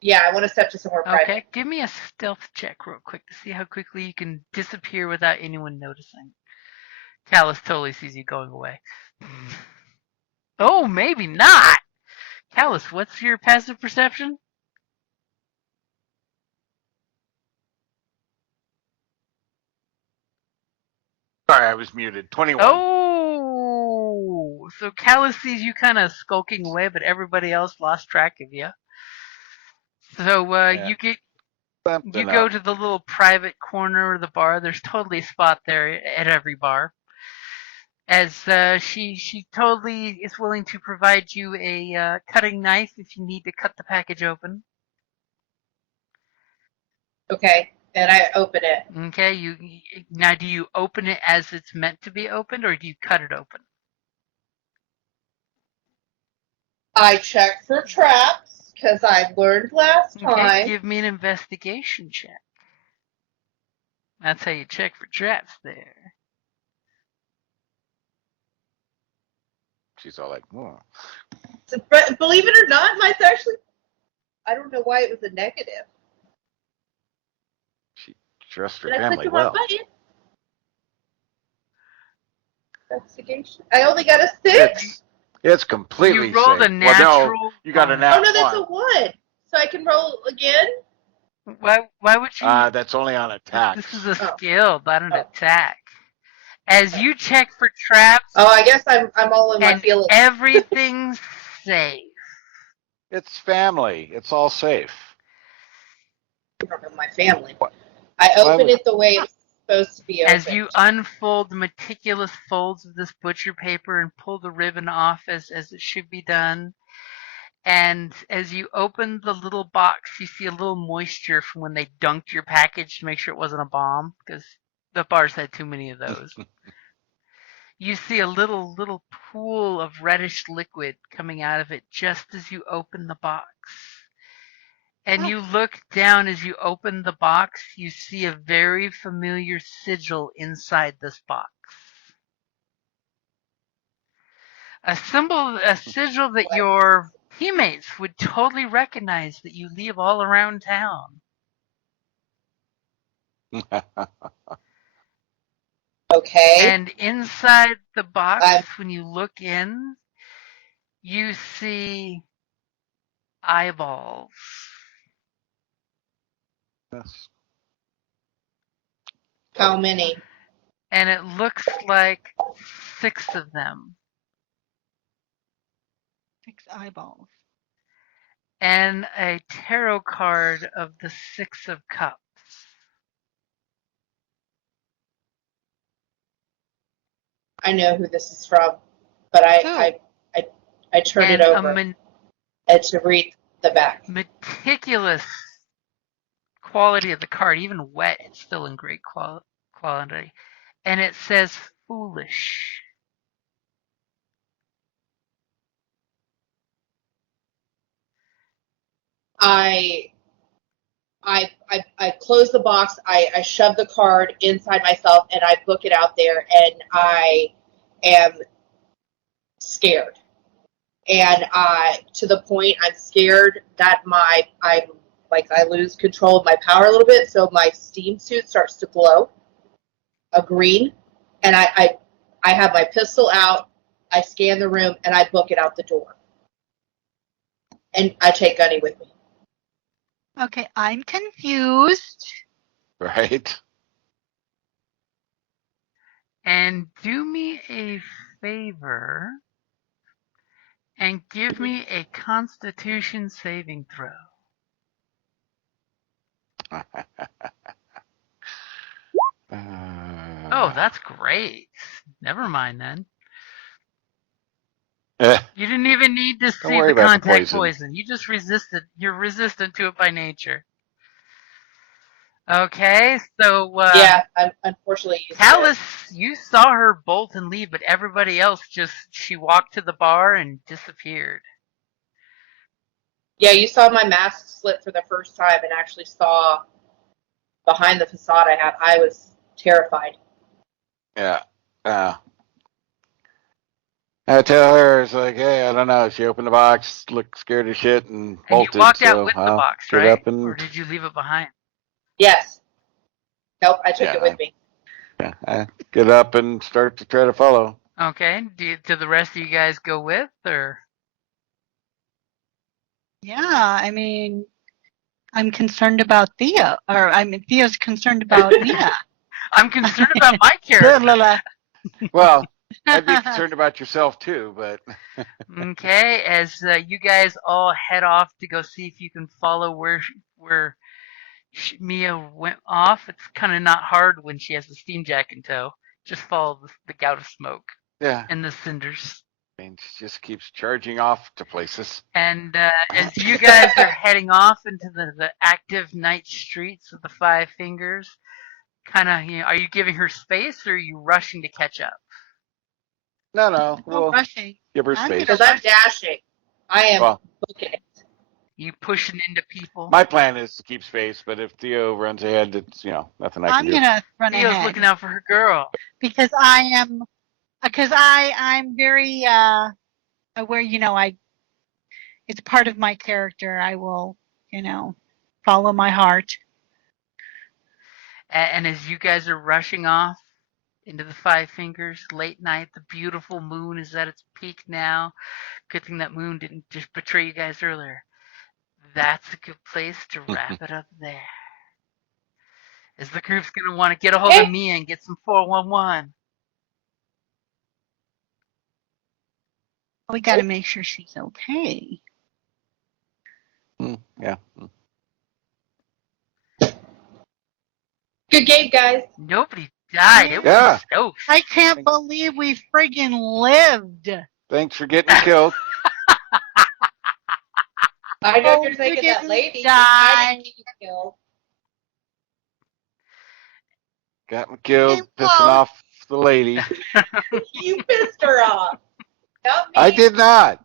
yeah, I want to step to somewhere private. Okay, give me a stealth check real quick to see how quickly you can disappear without anyone noticing. Callus totally sees you going away. Oh, maybe not. Callus, what's your passive perception? Sorry, I was muted. 21. Oh, so Callus sees you kind of skulking away, but everybody else lost track of you. So Yeah. you go to the little private corner of the bar. There's totally a spot there at every bar. As she totally is willing to provide you a cutting knife if you need to cut the package open. Okay, and I open it. Okay, now do you open it as it's meant to be opened, or do you cut it open? I check for traps because I learned last Okay, time. give me an investigation check. That's how you check for traps there. She's all like, whoa. So, but believe it or not, mine's actually. I don't know why it was a negative. She dressed her But I family clicked the well. wrong button. Investigation. I only got a 6. It's completely You rolled safe. a natural. Well, no, you got a nat Oh no, that's one. a 1. So I can roll again. Why would you? That's only on attack. This is a skill, not an attack. As Oh. you check for traps. Oh, I guess I'm all in my and feelings. everything's safe. It's family. It's all safe. I don't know my family. What? I open it the way it's supposed to be opened. As you unfold the meticulous folds of this butcher paper and pull the ribbon off as it should be done, And as you open the little box, you see a little moisture from when they dunked your package to make sure it wasn't a bomb, because the bars had too many of those. You see a little pool of reddish liquid coming out of it just as you open the box. And you look down as you open the box, you see a very familiar sigil inside this box. A sigil that your teammates would totally recognize, that you leave all around town. Okay. And inside the box, when you look in, you see eyeballs. Yes. How many? And it looks like 6 of them. 6 eyeballs. And a tarot card of the 6 of Cups. I know who this is from, but I turn And it over and to read the back. Meticulous quality of the card, even wet, it's still in great quality. And it says foolish. I close the box, I shove the card inside myself, and I book it out there, and I am scared. And to the point I'm scared that I lose control of my power a little bit, so my steam suit starts to glow a green, and I have my pistol out, I scan the room, and I book it out the door. And I take Gunny with me. Okay, I'm confused. Right? And do me a favor and give me a Constitution saving throw. Oh, that's great. Never mind then. You didn't even need to see worry the about the contact poison. poison. You just resisted. You're resistant to it by nature. Okay, so Yeah, I'm unfortunately used Callus, you saw her bolt and leave, but everybody else she walked to the bar and disappeared. Yeah, you saw my mask slip for the first time and actually saw behind the facade I had. I was terrified. Yeah. I tell her, it's like, hey, I don't know. She opened the box, looked scared as shit, and bolted. And you walked so out with the I'll box, get right? up and... Or did you leave it behind? Yes. Nope, I took it with me. Yeah, I get up and start to try to follow. Okay. Do the rest of you guys go with, or? Yeah, I mean, I'm concerned about Theo, or Theo's concerned about Mia. I'm concerned about my character. Well, I'd be concerned about yourself too, but... Okay, as you guys all head off to go see if you can follow where Mia went off. It's kind of not hard when she has the steam jack in tow. Just follow the gout of smoke. Yeah. And the cinders. And she just keeps charging off to places. And as you guys are heading off into the active night streets of the Five Fingers, kind of, are you giving her space, or are you rushing to catch up? No, we'll rushing. Give her space. Because I'm dashing. I am booking it. You pushing into people? My plan is to keep space, but if Theo runs ahead, it's, nothing I can do. I'm going to run Theo's ahead. looking out for her girl. Because I'm very aware, it's part of my character. I will, follow my heart. And as you guys are rushing off into the Five Fingers, late night, the beautiful moon is at its peak now. Good thing that moon didn't just betray you guys earlier. That's a good place to wrap it up there. As the group's going to want to get a hold of Mia and get some 411. We got to make sure she's okay. Yeah. Good game, guys. Nobody died. It was so... I can't believe we friggin' lived. Thanks for getting killed. I know Oh, you're you thinking that didn't lady. 'Cause die. I didn't get killed. Got me You killed, came pissing close. off the lady. You pissed her off. Not me. I did not.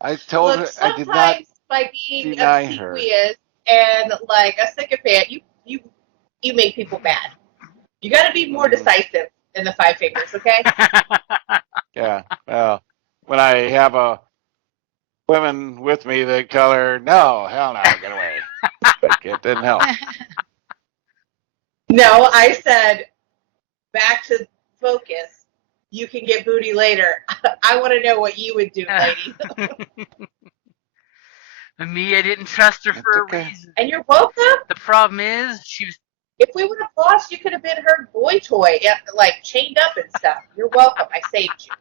I told Look, her I did not sometimes by being deny her. obsequious and like a sycophant, you make people mad. You got to be more decisive in the Five Fingers, okay? Yeah. Well, when I have a woman with me, they tell her, "No, hell no, get away." Like it didn't help. No, I said back to focus. You can get booty later. I want to know what you would do, lady. Me, I didn't trust her That's for okay. a reason. And you're welcome. The problem is, she was. If we would have lost, you could have been her boy toy, like chained up and stuff. You're welcome. I saved you.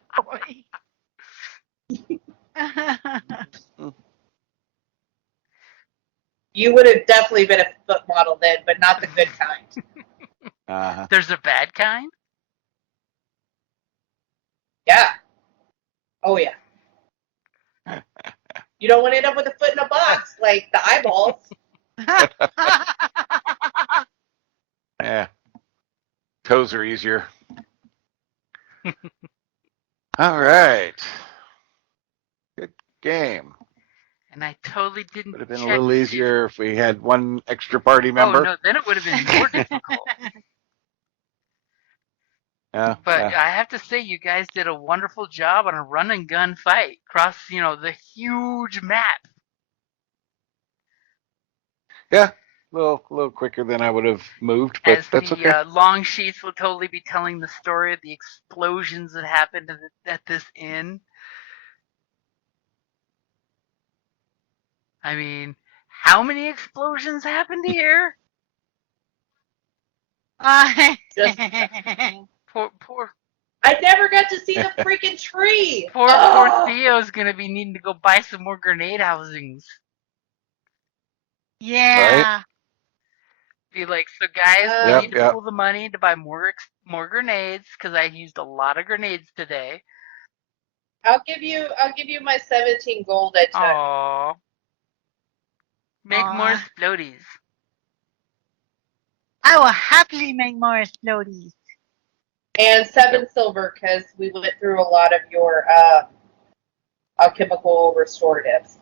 You would have definitely been a foot model then, but not the good kind. Uh-huh. There's a bad kind? Yeah. Oh, yeah. You don't want to end up with a foot in a box, like the eyeballs. Yeah. Toes are easier. All right. Good game. And I totally didn't Would have been check a little to see easier if we had one extra party member. Oh, no, then it would have been more difficult. Yeah. But Yeah. I have to say, you guys did a wonderful job on a run and gun fight across, the huge map. Yeah. A little quicker than I would have moved, but As that's the okay. long sheets will totally be telling the story of the explosions that happened at this inn. I mean, how many explosions happened here? Just, Poor I never got to see the freaking tree. poor Theo's gonna be needing to go buy some more grenade housings. Yeah. Be like, so guys, we Yep, need to yep. pool the money to buy more grenades because I used a lot of grenades today. I'll give you my 17 gold I took. Aww. Make more Aw. explodies. I will happily make more explodies. And 7 silver because we went through a lot of your alchemical restoratives.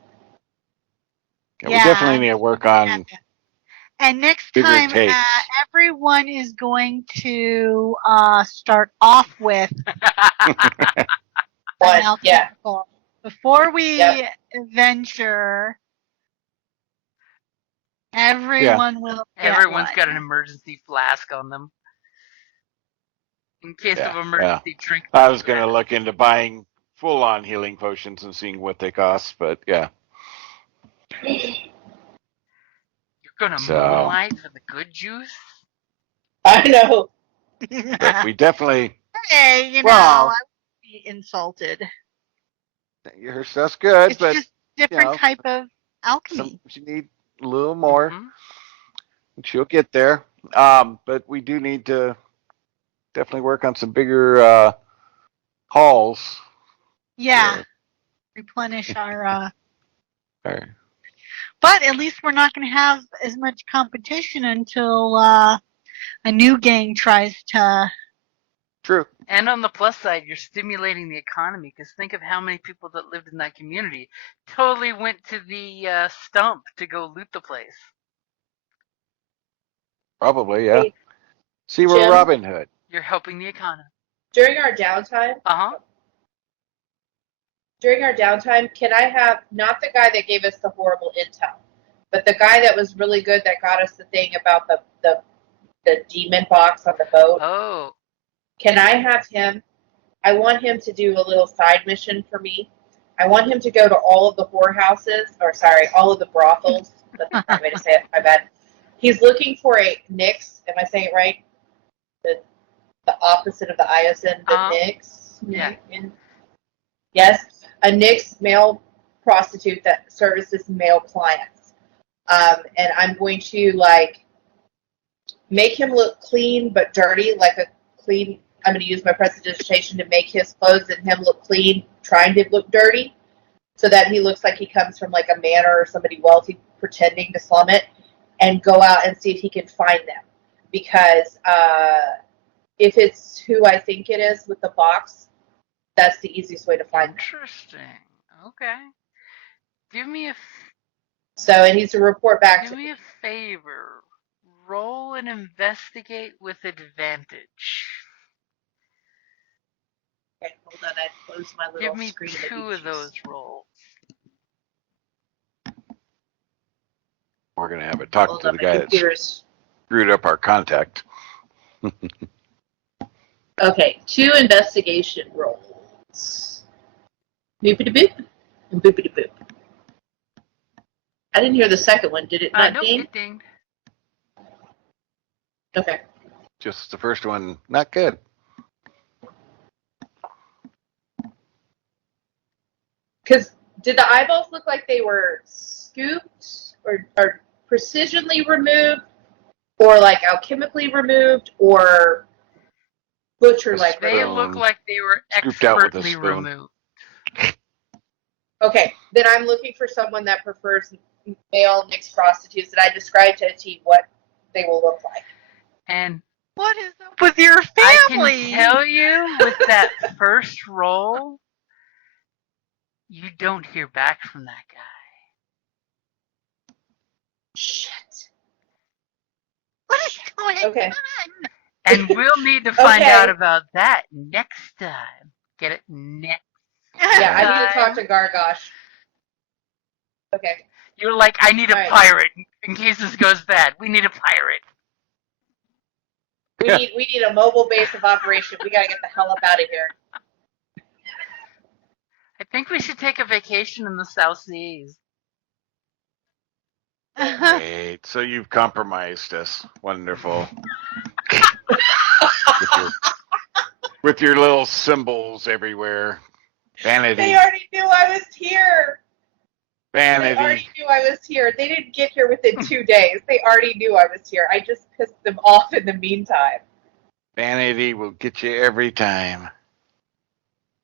Yeah, we definitely need to work on And next bigger time, takes. everyone is going to start off with an But yeah, alchemical. Before we Yep. venture, everyone will get Everyone's one. got an emergency flask on them. In case Yeah, of emergency drink. I was going to look into buying full-on healing potions and seeing what they cost, but yeah. You're gonna So- moonlight for the good juice? I know. But we definitely, Hey, you know, Well- I would be insulted. your stuff's good, It's but just different know, type of alchemy. sometimes you need a little more. Mhm. She'll get there. But we do need to definitely work on some bigger halls. Yeah. Replenish our Or- but at least we're not going to have as much competition until a new gang tries to. True. And on the plus side, you're stimulating the economy because think of how many people that lived in that community totally went to the stump to go loot the place. Probably, yeah. Hey, See, we're Jim? Robin Hood. You're helping the economy. During our downtime, can I have not the guy that gave us the horrible intel, but the guy that was really good that got us the thing about the demon box on the boat? Oh. Can I have him? I want him to do a little side mission for me. I want him to go to all of the whorehouses, all of the brothels. That's the right way to say it. My bad. He's looking for a Nyss. Am I saying it right? The opposite of the Iosan, the Nyss. Yeah. Yes, a Nyss male prostitute that services male clients. And I'm going to make him look clean but dirty, like a clean. I'm going to use my prestidigitation to make his clothes and him look clean, trying to look dirty. so that he looks like he comes from like a manor or somebody wealthy pretending to slum it, and go out and see if he can find them. Because if it's who I think it is with the box, that's the easiest way to find them. Interesting. Okay. Do me a So it needs to report back to me a favor. Roll and investigate with advantage. Okay, hold on. I closed my little Give me screen. 2 of those rolls. We're going to have a talk Hold to on, the my guy that computer's... screwed up our contact. Okay, 2 investigation rolls. Boopity boop and boopity boop. I didn't hear the second one. Did it not Nope, ding? it dinged. Okay. Just the first one, not good. Because did the eyeballs look like they were scooped or precisionally removed, or like alchemically removed, or butcher-like They removed? look like they were Scooped out with a expertly spoon. removed. Okay, then I'm looking for someone that prefers male mixed prostitutes, and I described to a T what they will look like. And What is up with your I family? can tell you with that first roll, you don't hear back from that guy. Shit. What is going Okay. on? And we'll need to find Okay. out about that next time. Get it? Next. Yeah, I need to time. talk to Gargosh. Okay. You're like, I need a All right. pirate in case this goes bad. We need a pirate. We need a mobile base of operation. We gotta get the hell up out of here. I think we should take a vacation in the South Seas. Great. So you've compromised us. Wonderful. with your little symbols everywhere. Vanity. They already knew I was here. Vanity. They already knew I was here. They didn't get here within 2 days. They already knew I was here. I just pissed them off in the meantime. Vanity will get you every time.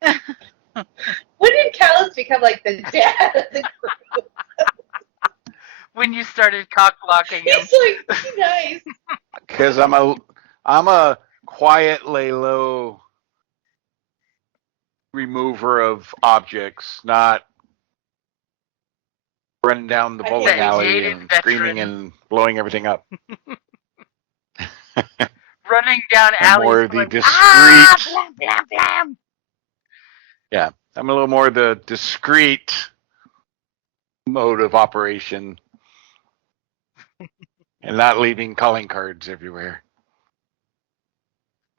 When did Callus become like the dad of the group? When you started cock-blocking him. He's like, nice. Because I'm a quiet, lay low remover of objects, not running down the I bowling hate alley Dedicated and screaming veteran. and blowing everything up. Running down I'm alleys more the going, discreet. blam, blam, blam. Yeah, I'm a little more the discreet mode of operation and not leaving calling cards everywhere.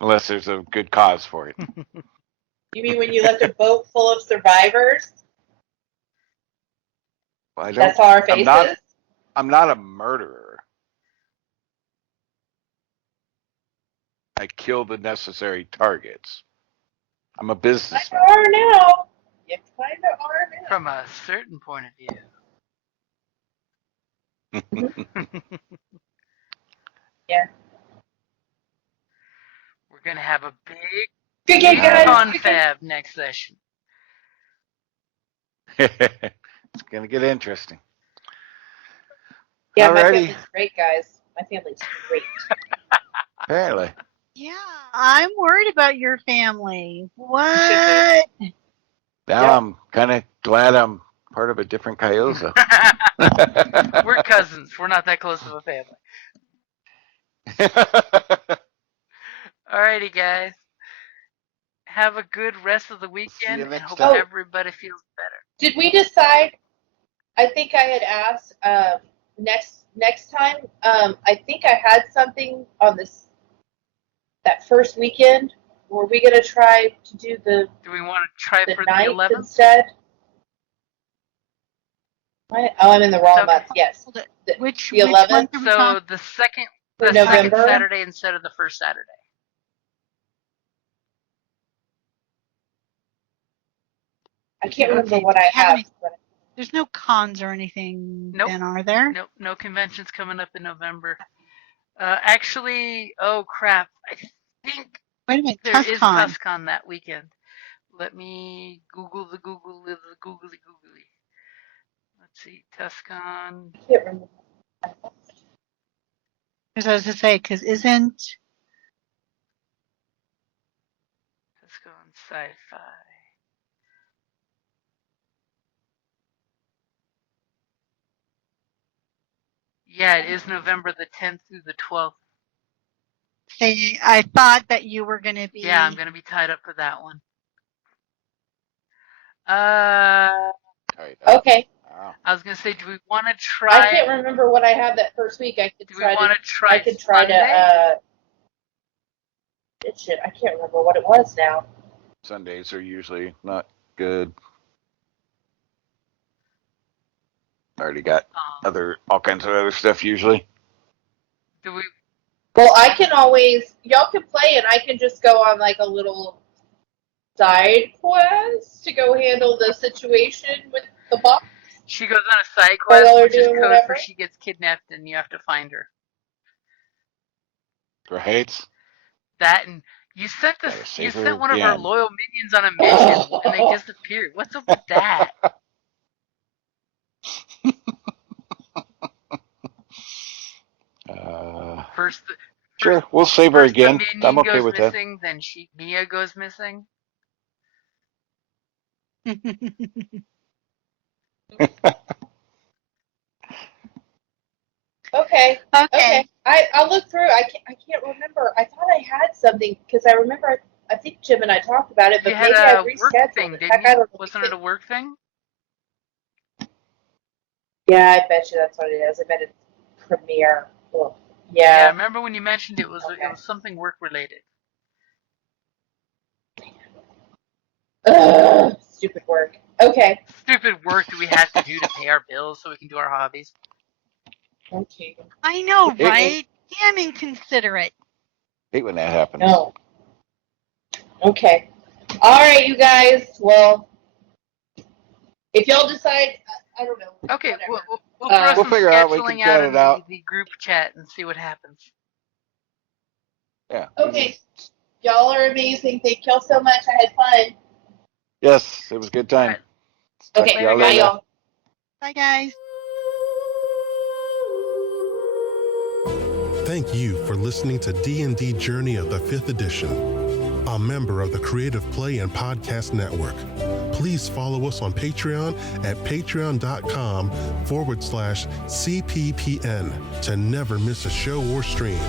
Unless there's a good cause for it. You mean when you left a boat full of survivors? I don't, That's all our faces? I'm not a murderer. I kill the necessary targets. I'm a businessman. You are now. You kind of are now. From a certain point of view. Yeah. We're going to have a big Good game, guys. confab next session. It's gonna get interesting. Yeah, my Alrighty. family's great, guys. My family's great. Apparently. Yeah, I'm worried about your family. What? Now Yep. I'm kind of glad I'm part of a different Iosan. We're cousins. We're not that close of a family. Alrighty, guys. Have a good rest of the weekend and next hope time. everybody feels better. Did we decide? I think I had asked next time. I think I had something on that first weekend. Were we gonna try to do the Do we want to try for the 9th 11th? instead? What? Oh, I'm in the wrong So- month. Yes. Hold it. The- Which the month 11th? are we So talking? the second For second November? Saturday instead of the first Saturday. I can't remember Okay, what do I you have have. any- There's no cons or anything Nope. then, are there? Nope, no conventions coming up in November. Actually, oh crap! I think Wait a minute, there is TuskCon. TuskCon that weekend. Let me Google the googly. see, Tuscan. I can't remember. Because I was to say, because isn't Tuscan sci-fi. Yeah, it is November the 10th through the 12th. say I thought that you were going to be. Yeah, I'm going to be tied up for that one. Uh, Right. Okay. Wow. I was going to say, do we want to try? I can't remember what I had that first week. I could Do we try want to. to try I could try Sunday? to. Shit, I can't remember what it was now. Sundays are usually not good. Already got all kinds of other stuff usually. Do we? Well, I can always. Y'all can play, and I can just go on like a little side quest to go handle the situation with the box. She goes on a side While quest, y'all are which is doing code whatever. for she gets kidnapped and you have to find her. Right? That and you sent Gotta this. You save her sent one of our again. loyal minions on a mission and they disappeared. What's up with that? First, Sure, we'll save her first the again. I'm minion okay goes with that. missing, then Mia goes missing. Okay. Okay. I'll look through. I can't remember. I thought I had something because I remember. I think Jim and I talked about it, but You had maybe I a work rescheduled thing, it. didn't Heck, I you? don't know. Wasn't it a work thing? Yeah, I bet you that's what it is. I bet it's Premiere. Oh, Yeah, I yeah. remember when you mentioned it was Okay. something work related. Ugh, stupid work. Okay. Stupid work that we have to do to pay our bills so we can do our hobbies. Okay. I know, It- right? Damn inconsiderate. Hate when that happens. No. Okay. All right, you guys. Well, if y'all decide, I don't know. Okay, whatever. we'll throw We'll some figure out. We can scheduling chat out it in out. the group chat and see what happens. Yeah. Okay. Y'all are amazing. Thank y'all so much. I had fun. Yes, it was a good time. Right. Talk Okay. to y'all Bye, later. y'all. Bye, guys. Thank you for listening to D&D Journey of the 5th Edition, a member of the Creative Play and Podcast Network. Please follow us on Patreon at patreon.com/CPPN to never miss a show or stream.